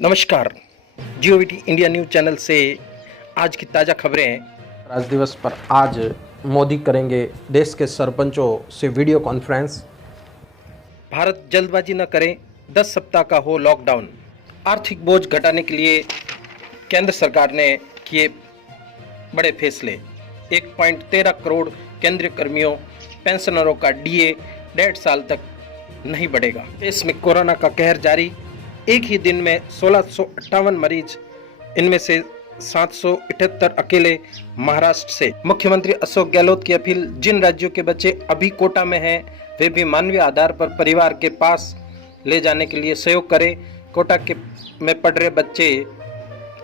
नमस्कार। जीओवीटी India news channel से आज की ताज़ा खबरें। राज्य दिवस पर आज मोदी करेंगे देश के सरपंचों से वीडियो कॉन्फ्रेंस। भारत जल्दबाजी न करे, 10 सप्ताह का हो लॉकडाउन। आर्थिक बोझ घटाने के लिए केंद्र सरकार ने किए बड़े फैसले। 1.13 करोड़ केंद्रीय कर्मियों पेंशनरों का डीए 1.5 साल तक नहीं बढ़ेगा। देश में कोरोना का कहर जारी। एक ही दिन में 1658 मरीज, इनमें से 778 अकेले महाराष्ट्र से। मुख्यमंत्री अशोक गहलोत की अपील, जिन राज्यों के बच्चे अभी कोटा में हैं वे भी मानवीय आधार पर परिवार के पास ले जाने के लिए सहयोग करें। कोटा में पढ़ रहे बच्चे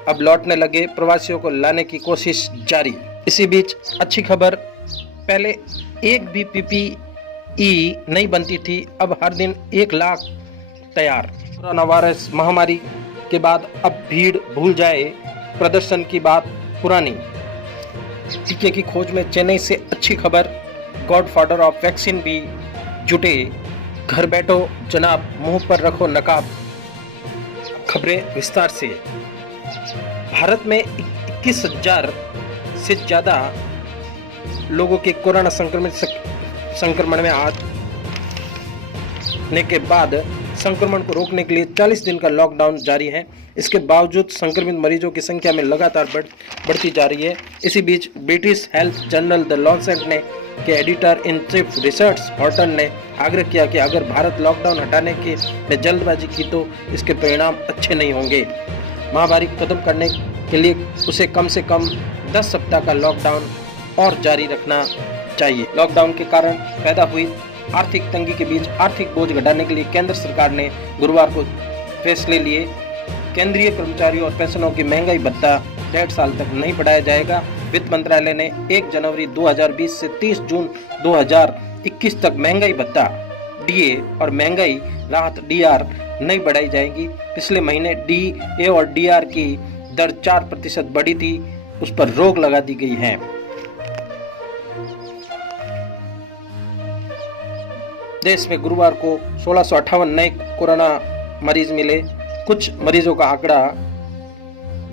अब लौटने लगे, प्रवासियों को लाने की कोशिश जारी। इसी बीच अच्छी खबर, पहले एक भी पीपीई नहीं बनती थी, अब हर दिन 1 लाख तैयार। कोरोना वायरस महामारी के बाद अब भीड़ भूल जाए, प्रदर्शन की बात पुरानी। टीके की खोज में चेन्नई से अच्छी खबर, गॉडफादर ऑफ वैक्सीन भी जुटे। घर बैठो जनाब, मुंह पर रखो नकाब। खबरें विस्तार से। भारत में 21,000 से ज़्यादा लोगों के कोरोना संक्रमण में आने के बाद संक्रमण को रोकने के लिए 40 दिन का लॉकडाउन जारी है। इसके बावजूद संक्रमित मरीजों की संख्या में लगातार बढ़ती जा रही है। इसी बीच ब्रिटिश हेल्थ जर्नल द लॉन्सेट के editor in chief Richard Horton ने आग्रह किया कि अगर भारत लॉकडाउन हटाने में जल्दबाजी की तो इसके परिणाम अच्छे नहीं होंगे। महामारी को खत्म करने के लिए उसे कम से कम 10 सप्ताह का लॉकडाउन और जारी रखना चाहिए। लॉकडाउन के कारण पैदा हुई आर्थिक तंगी के बीच आर्थिक बोझ घटाने के लिए केंद्र सरकार ने गुरुवार को फैसले लिए। केंद्रीय कर्मचारियों और पेंशनरों की महंगाई भत्ता 1.5 साल तक नहीं बढ़ाया जाएगा। वित्त मंत्रालय ने 1 जनवरी 2020 से 30 जून 2021 तक महंगाई भत्ता डीए और महंगाई राहत डीआर नहीं बढ़ाई जाएगी। पिछले महीने डीए और डीआर की दर 4% बढ़ी थी, उस पर रोक लगा दी गई है। देश में गुरुवार को 1658 नए कोरोना मरीज मिले। कुछ मरीजों का आंकड़ा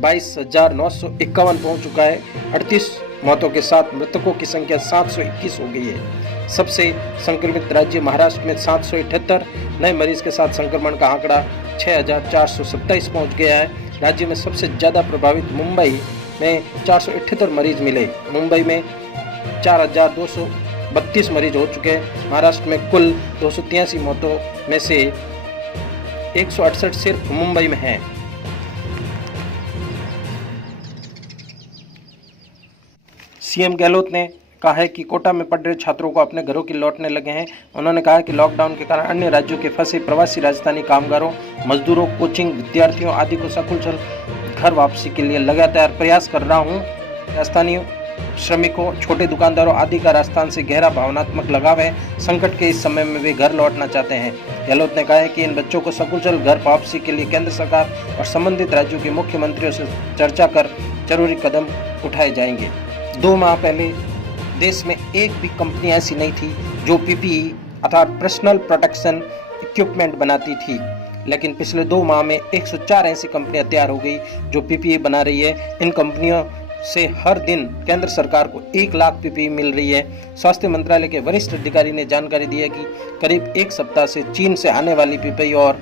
22,951 पहुंच चुका है। 38 मौतों के साथ मृतकों की संख्या 721 हो गई है। सबसे संक्रमित राज्य महाराष्ट्र में 778 नए मरीज के साथ संक्रमण का आंकड़ा 6,427 पहुंच गया है। राज्य में सबसे ज़्यादा प्रभावित मुंबई में 478 मरीज मिले। मुंबई में 4,232 मरीज हो चुके हैं। महाराष्ट्र में कुल 283 मौतों में से 168 सिर्फ मुंबई में हैं। सीएम गहलोत ने कहा है कि कोटा में पढ़ रहे छात्रों को अपने घरों की लौटने लगे हैं। उन्होंने कहा कि लॉकडाउन के कारण अन्य राज्यों के फंसे प्रवासी राजस्थानी कामगारों, मजदूरों, कोचिंग विद्यार्थियों आदि को सकुशल घर वापसी के लिए लगातार प्रयास कर रहा हूँ। राजस्थानी श्रमिकों, छोटे दुकानदारों आदि का राजस्थान से गहरा भावनात्मक लगाव है। संकट के इस समय में वे घर लौटना चाहते हैं। गहलोत ने कहा है कि इन बच्चों को सकुशल घर वापसी के लिए केंद्र सरकार और संबंधित राज्यों के मुख्यमंत्रियों से चर्चा कर जरूरी कदम उठाए जाएंगे। 2 माह पहले देश में एक भी कंपनी ऐसी नहीं थी जो पीपीई अर्थात पर्सनल प्रोटेक्शन इक्विपमेंट बनाती थी, लेकिन पिछले 2 माह में 104 ऐसी कंपनियां तैयार हो गई जो पीपीई बना रही है। इन कंपनियों से हर दिन केंद्र सरकार को 1 लाख पीपीई मिल रही है। स्वास्थ्य मंत्रालय के वरिष्ठ अधिकारी ने जानकारी दी है कि करीब 1 सप्ताह से चीन से आने वाली पीपीई और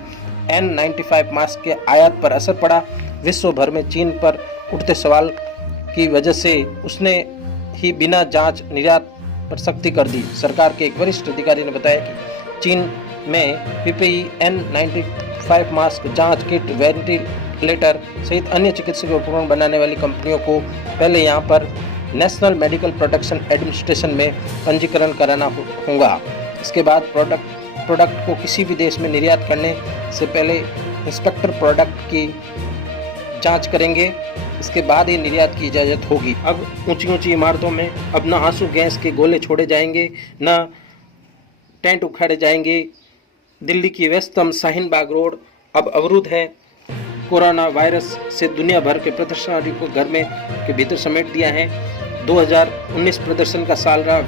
N95 मास्क के आयात पर असर पड़ा। विश्व भर में चीन पर उठते सवाल की वजह से उसने ही बिना जांच निर्यात पर सख्ती कर दी। सरकार के एक वरिष्ठ अधिकारी ने बताया कि चीन में पीपीई, N95 मास्क, जांच किट, वेंटिलेटर सहित अन्य चिकित्सकीय उपकरण बनाने वाली कंपनियों को पहले यहां पर नेशनल मेडिकल प्रोटेक्शन एडमिनिस्ट्रेशन में पंजीकरण कराना होगा। इसके बाद प्रोडक्ट को किसी भी देश में निर्यात करने से पहले इंस्पेक्टर प्रोडक्ट की जांच करेंगे, इसके बाद ही निर्यात की इजाज़त होगी। अब ऊंची इमारतों में अब न आंसू गैस के गोले छोड़े जाएंगे, न टेंट उखाड़े जाएंगे। दिल्ली की व्यस्तम शाहीन बाग रोड अब अवरुद्ध है। कोरोना वायरस से दुनिया भर के प्रदर्शनकारियों को घर में के भीतर समेट दिया है। 2019 प्रदर्शन का साल रहा।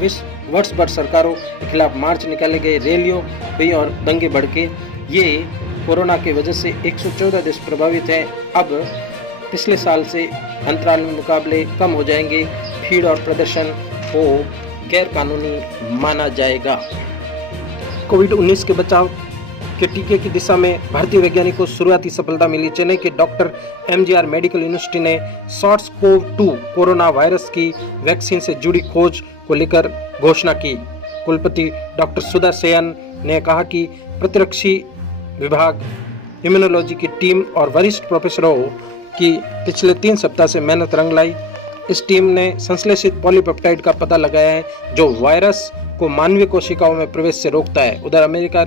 वर्ष भर सरकारों के खिलाफ मार्च निकाले गए, रैलियों हुई और दंगे भड़के। ये कोरोना की वजह से 114 देश प्रभावित हैं। अब पिछले साल से अंतराल में मुकाबले कम हो जाएंगे। भीड़ और प्रदर्शन को गैरकानूनी माना जाएगा। कोविड-19 के बचाव के टीके की दिशा में भारतीय वैज्ञानिकों को शुरुआती सफलता मिली। चेन्नई के डॉक्टर MGR मेडिकल यूनिवर्सिटी ने SARS-CoV-2 कोरोना वायरस की वैक्सीन से जुड़ी खोज को लेकर घोषणा की। कुलपति डॉक्टर सुधा सेन ने कहा कि प्रतिरक्षी विभाग, इम्यूनोलॉजी की टीम और वरिष्ठ प्रोफेसरों की पिछले 3 सप्ताह से मेहनत रंग लाई। इस टीम ने संश्लेषित पॉलीपेप्टाइड का पता लगाया है जो वायरस को मानवीय कोशिकाओं में प्रवेश से रोकता है। उधर अमेरिका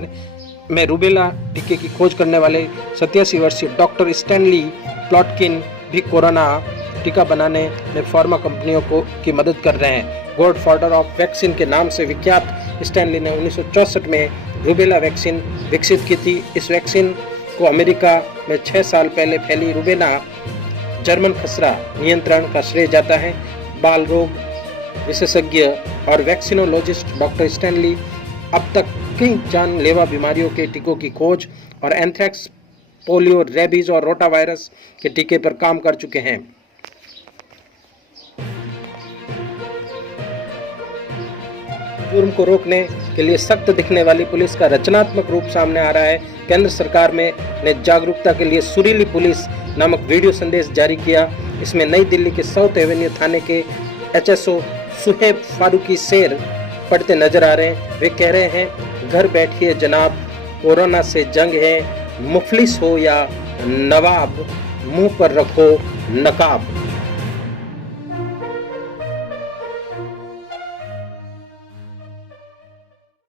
में रूबेला टीके की खोज करने वाले 87 वर्षीय डॉक्टर स्टैनली प्लॉटकिन भी कोरोना टीका बनाने में फार्मा कंपनियों की मदद कर रहे हैं। गॉडफादर ऑफ वैक्सीन के नाम से विख्यात स्टैनली ने 1964 में रूबेला वैक्सीन विकसित की थी। इस वैक्सीन को अमेरिका में 6 साल पहले फैली रूबेला जर्मन खसरा नियंत्रण का श्रेय जाता है। बाल रोग विशेषज्ञ और वैक्सीनोलॉजिस्ट डॉक्टर स्टैनली अब तक कई जानलेवा बीमारियों के टीकों की खोज और एंथ्रेक्स, पोलियो, रेबीज और रोटा वायरस के टीके पर काम कर चुके हैं। जुर्म को रोकने के लिए सख्त दिखने वाली पुलिस का रचनात्मक रूप सामने आ रहा है। केंद्र सरकार ने जागरूकता के लिए सुरीली पुलिस नामक वीडियो संदेश जारी किया। इसमें नई दिल्ली के साउथ एवेन्यू थाने के HSO सुहेब फारूकी शेर पढ़ते नजर आ रहे हैं। वे कह रहे हैं, घर बैठिए जनाब, कोरोना से जंग है, मुफलिस हो या नवाब, मुंह पर रखो नकाब।